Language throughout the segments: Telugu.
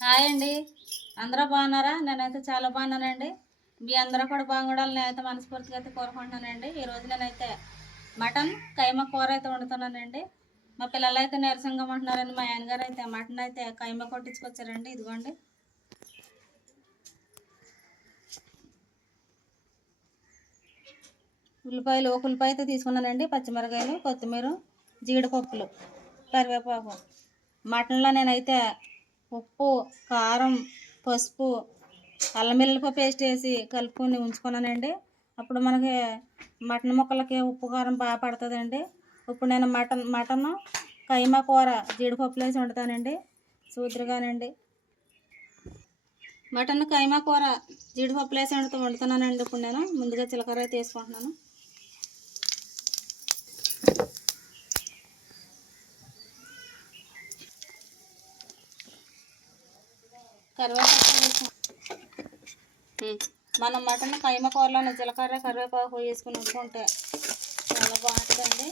హాయ్ అండి. అందరూ బాగున్నారా? నేనైతే చాలా బాగున్నానండి. మీ అందరూ కూడా బాగుండాలని అయితే మనస్ఫూర్తిగా అయితే కోరుకుంటున్నానండి. ఈరోజు నేనైతే మటన్ కైమా కూర అయితే వండుతున్నానండి. మా పిల్లలు అయితే నీరసంగా ఉంటున్నారని మా ఆయనగారు అయితే మటన్ అయితే కైమ కొట్టించుకొచ్చారండి. ఇదిగోండి. ఉల్లిపాయలు ఒక ఉల్లిపాయ అయితే తీసుకున్నానండి. పచ్చిమిరకాయలు కొత్తిమీర జీడిపప్పులు కరివేపాకు. మటన్లో నేనైతే ఉప్పు కారం పసుపు అల్లం వెల్లుల్లిపాయ పేస్ట్ వేసి కలుపుకొని ఉంచుకున్నానండి. అప్పుడు మనకి మటన్ ముక్కలకి ఉప్పు కారం బాగా పడుతుందండి. ఇప్పుడు నేను మటన్ మటన్ కైమా కూర జీడిపప్పులు వేసి వండుతానండి. సూత్రుగానండి మటన్ కైమా కూర జీడిపప్పులు వేసి వండుతూ వండుతున్నానండి. ఇప్పుడు నేను ముందుగా చిలకర తీసుకుంటున్నాను. కరివేపాకు వేసాం మనం మటన్ కైమ కూరలో జీలకర్ర కరివేపాకు వేసుకుని వండుకుంటే చాలా బాగుంటుందండి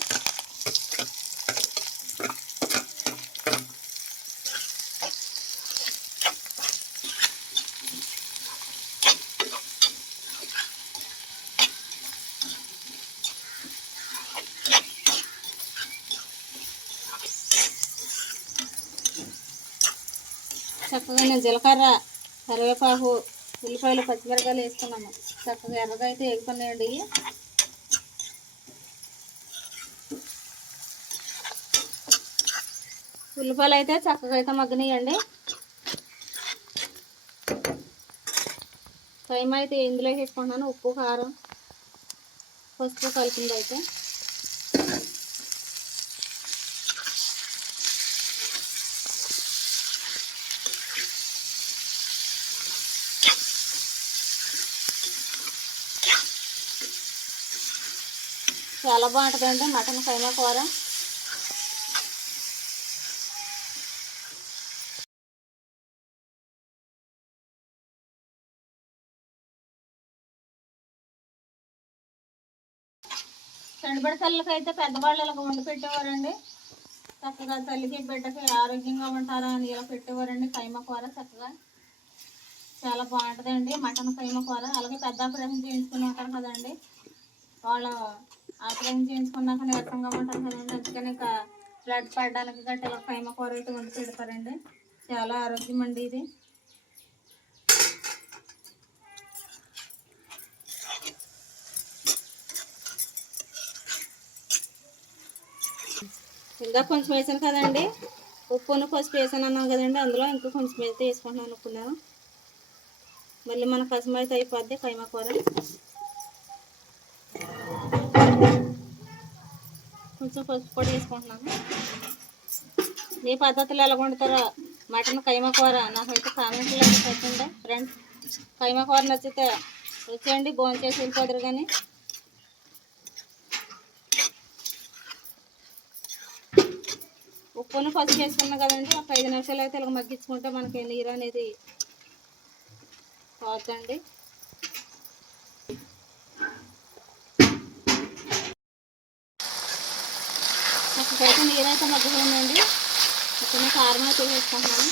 చక్కగా నేను జీలకర్ర కరివేపాకు ఉల్లిపాయలు పచ్చిమిరకాయలు వేసుకున్నాము చక్కగా ఎర్రగా అయితే వేగుతున్నాయండి ఇవి ఉల్లిపాయలు అయితే చక్కగా అయితే మగ్గనియండి. టైం అయితే ఇందులో వేసుకుంటున్నాను. ఉప్పు కారం పసుపు కలిపింది అయితే చాలా బాగుంటుందండి మటన్ కైమా కూర. చండిబడి తల్లికి అయితే పెద్దవాళ్ళు ఇలా వండి పెట్టేవారండి. చక్కగా తల్లికి బిడ్డకి ఆరోగ్యంగా ఉంటారా అని ఇలా పెట్టేవారండి కైమా కూర చక్కగా. చాలా బాగుంటుందండి మటన్ కైమా కూర. అలాగే పెద్ద ఆపరేషన్ చేయించుకుని ఉంటారు కదండి. వాళ్ళు ఆపరేషన్ చేయించుకున్నాక నీరసంగా ఉంటారు కదండి. అందుకని ఇంకా బ్లడ్ పడడానికి గట్ట ఇలా కైమా కూర అయితే వండి పెడతారండి. చాలా ఆరోగ్యం అండి ఇది. ఇంకా కొంచెం వేసాను కదండి. ఉప్పును పసుపు వేసాను అన్నాను కదండి. అందులో ఇంకా కొంచెం అయితే వేసుకుంటున్నాను అనుకున్నాను. మళ్ళీ మన కసుమ అయితే అయిపోద్ది కైమా కూర. కొంచెం పసుపు పొడి వేసుకుంటున్నాను. మీ పద్ధతిలో ఎలా వండుతారో మటన్ కైమా కూర నాకైతే కామెంట్లో పెట్టండి. ఫ్రెండ్స్ కైమా కూర నచ్చితే వచ్చేయండి భోజనం చేసి వెళ్ళిపోదురు కానీ. ఉప్పును పసుపు వేసుకున్నాం కదండి ఒక ఐదు నిమిషాలు అయితే ఇలా మగ్గించుకుంటే మనకి నీరు అనేది పోతుందండి నాకైతే నీరు మగ్గిపోయిందండి ఇప్పుడు కారం అయితే వేసుకుంటున్నాను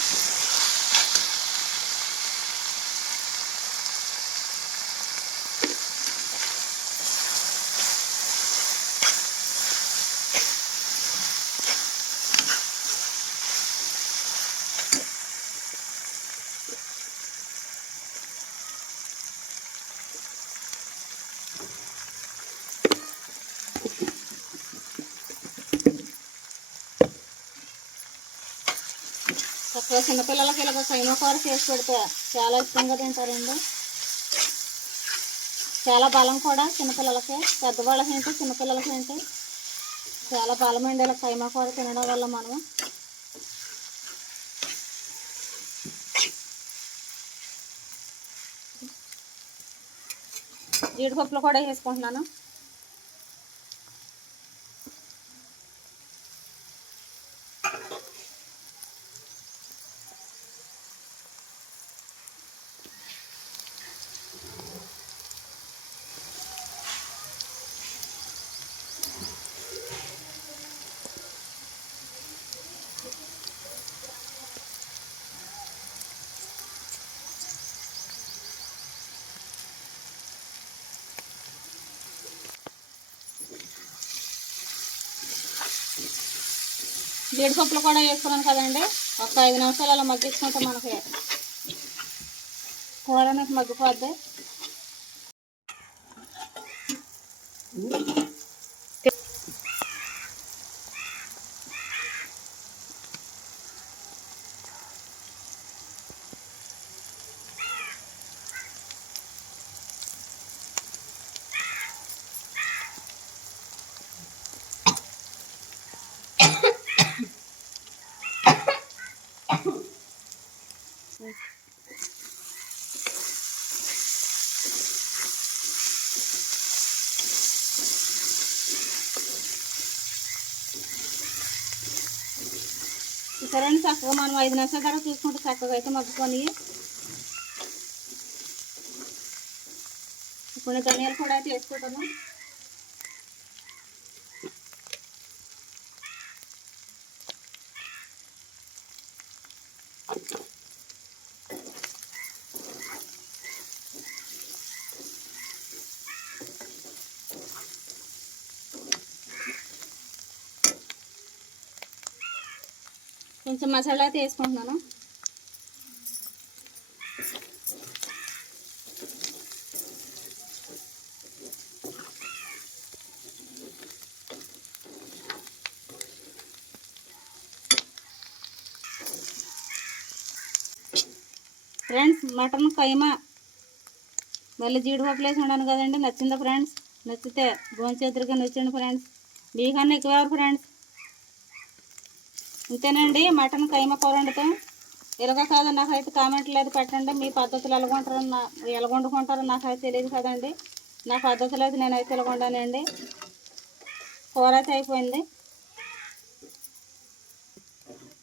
చిన్నపిల్లలకి ఇలాగ కైమా చేసి పెడితే చాలా ఇష్టంగా తింటారండి. చాలా బలం కూడా చిన్నపిల్లలకి పెద్దవాళ్ళకి ఏంటి చిన్నపిల్లలకి ఏంటి చాలా బలం అండి ఇలా కైమా తినడం వల్ల మనం జీడిపప్పులు కూడా వేసుకుంటున్నాను. జీడిపప్పులు కూడా వేసుకున్నాను కదండి. ఒక ఐదు నిమిషాలు అలా మగ్గించుకుంటే మనకి కూర అనేది మగ్గిపోద్ది. సరే అండి చక్కగా మనం ఐదు నిమిషాల తర్వాత చూసుకుంటే చక్కగా అయితే మగ్గుకొని ఇప్పుడు ధనియాలు కూడా అయితే వేసుకుంటాము కొంచెం మసాలా అయితే వేసుకుంటున్నాను. ఫ్రెండ్స్ మటన్ కైమా. మళ్ళీ జీడిపప్పులు వేసి ఉన్నాను కదండి నచ్చిందా ఫ్రెండ్స్? నచ్చితే భోంచేద్దరుగా నచ్చండి ఫ్రెండ్స్. మీకన్నా ఎక్కువ ఎవరు ఫ్రెండ్స్? ఇంతేనండి మటన్ కైమ కూర వండుతాం ఇలాగ కాదు నాకైతే కామెంట్ లేదు పెట్టండి. మీ పద్ధతులు ఎలాగొంటారు నా ఎలా వండుకుంటారో నాకైతే తెలియదు కదండి. నా పద్ధతులు అయితే నేనైతే ఇలా కూర అయితే అయిపోయింది.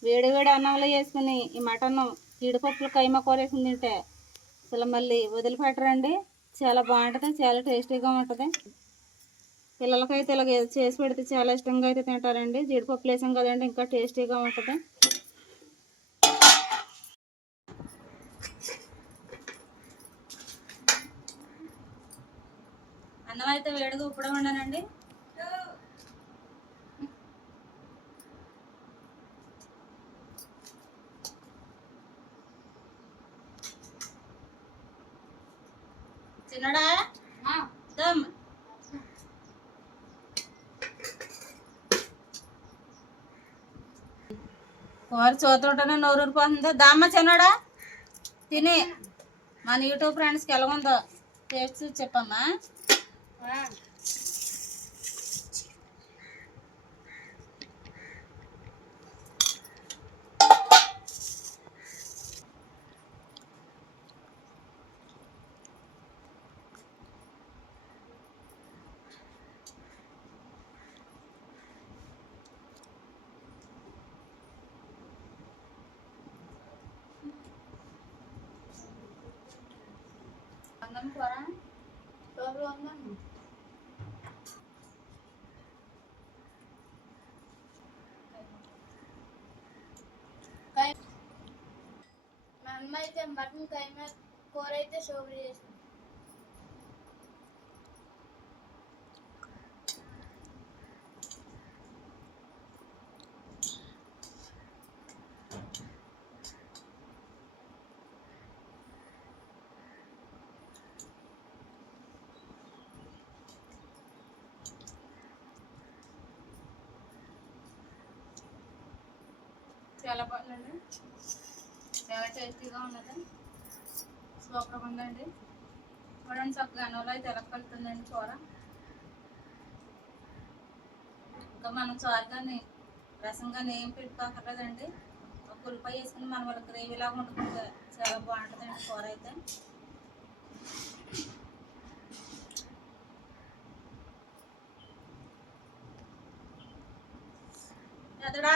వేడి వేడి అన్నంలో వేసుకుని ఈ మటన్ జీడిపప్పులు కైమ కూర వేసుకుని తింటే అసలు మళ్ళీ వదిలిపెట్టరండి. చాలా బాగుంటుంది చాలా టేస్టీగా ఉంటుంది. పిల్లలకైతే ఇలాగ చేసి పెడితే చాలా ఇష్టంగా అయితే తింటారండి. జీడిపప్పు వేసాం కదండి ఇంకా టేస్టీగా ఉంటుంది. అన్నం అయితే వేడిగా ఇప్పుడే వండానండి చిన్నడా దమ్ కూర చూతుంటేనే నోరు దామ్మ చిన్నాడా? తిని. మన యూట్యూబ్ ఫ్రెండ్స్కి ఎలా ఉందో టేస్ట్ చెప్పమ్మా. చెప్పమ్మా అన్నం కూర మా అమ్మ అయితే మటన్ కైమ కూర అయితే సోబరి చేసింది. చాలా బాగుందండి. చాలా టేస్టీగా ఉన్నది. సూపర్గా ఉందండి. చూడండి చక్కగా అన్నంలో అయితే ఎలా కలుతుందండి కూర? ఇంకా మనం చారు కానీ రసం కానీ ఏం పెట్టుకోకర్లేదండి. ఒక ఉల్లిపాయ వేసుకుని మనం వాళ్ళ గ్రేవీలాగా వండుకుంటే చాలా బాగుంటుందండి కూర అయితే. ఎదుడా?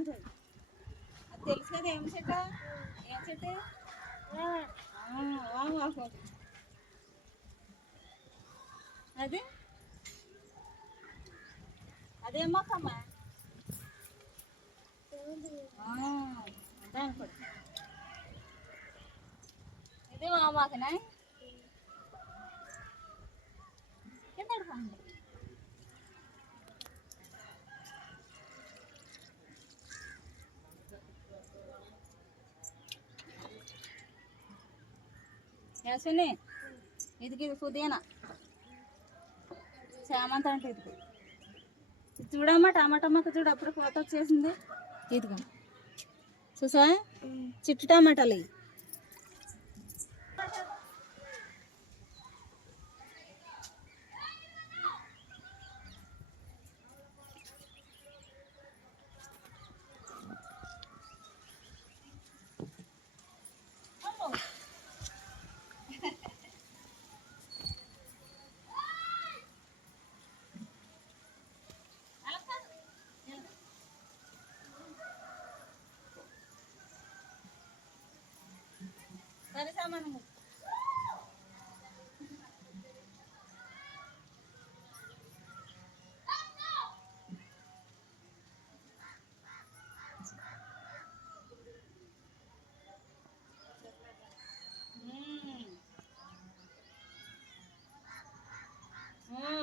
చూడు అది తెలుసు కదా ఏం చెట్టు? ఏం చెట్టు? ఆకు. అది? అదేం మొక్కమ్మా దాని కూడా ఇది వామాకనా కింద యాసని ఇదికి ఇది పుదీనా. చామంతి అంటే ఇది ఇది చూడమ్మా టమాటా మొక్క చూడు అప్పుడు కోత వచ్చేసింది. ఇదిగో. చూసా చిట్టు టమాటాలు ఇవి. సరే సామాను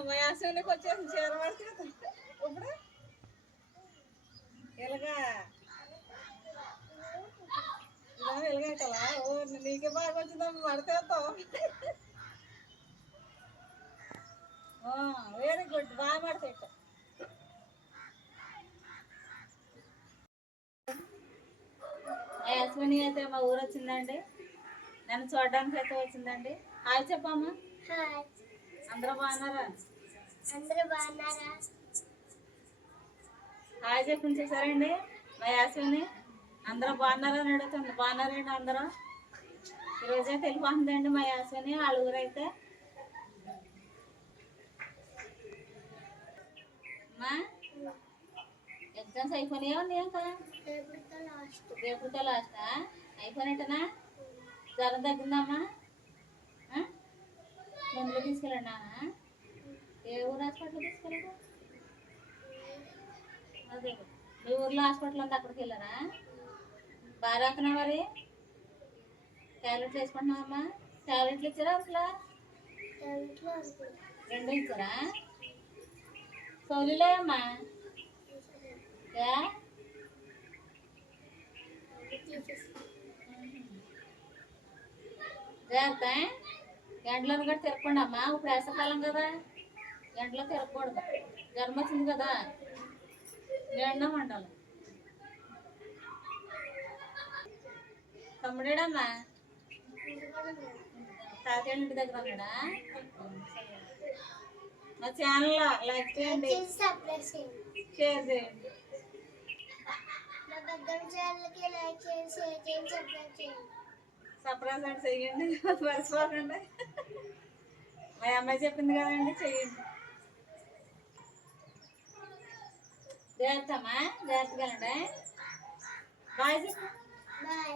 వయాసానికి వచ్చేసి చీర పడుతుంది ఇప్పుడు ఇలాగా వెలగట్టలా ఓ నీకే బాగా వచ్చిందమ్మ పడితేస్తావు వెరీ గుడ్ బాగా యశ్విని అయితే మా ఊరు వచ్చిందండి. నన్ను చూడడానికి అయితే వచ్చిందండి. హాయ్ చెప్పమ్మా. అందరూ బాగున్నారా? అందరూ బాగున్నారా? హాయ్ చెప్పి చూసారండి? మా యాసవిని అందరూ బాగున్నారని అడుగుతుంది బాగున్నారండి అందరూ? ఈరోజే తెలిపోతుందండి మా యాసని అలుగురైతే ఎగ్జామ్స్ అయిపోయినాయా ఉన్నాయా ఇంకా లాస్ట్ రేపుతో లాస్టా? అయిపోయినట్టనా? జ్వరం తగ్గిందమ్మా. మందులు తీసుకెళ్ళండి ఏ ఊరు హాస్పిటల్ తీసుకెళ్ళండి అదే. మీ ఊర్లో హాస్పిటల్ ఉంది అక్కడికి వెళ్ళారా? బాగా రాస్తున్నా మరి? టాబ్లెట్లు వేసుకుంటున్నావమ్మా టాబ్లెట్లు ఇచ్చారా అసలు? రెండు ఇచ్చారా? సోలీలే అమ్మా. ఏ? జాగ్రత్త ఎండలో కూడా తిరగకుండా అమ్మా. ఇప్పుడు వేసవకాలం కదా. ఎండలో తిరగకూడదు. జ్వరం వచ్చింది కదా. ఎండ ఉండాలి తమ్ముడేడమ్మా తాతయ్య ఇంటి దగ్గర ఉన్నాడా? మా ఛానల్ లైక్ చేయండి. షేర్ చేయండి. సర్ప్రైజ్ అంటే చెయ్యండి మర్చిపోకండి. మా అమ్మాయి చెప్పింది కదండి చెయ్యండి. జాగ్రత్తమ్మా జాగ్రత్తగా బాయ్ చెప్పు. బాయ్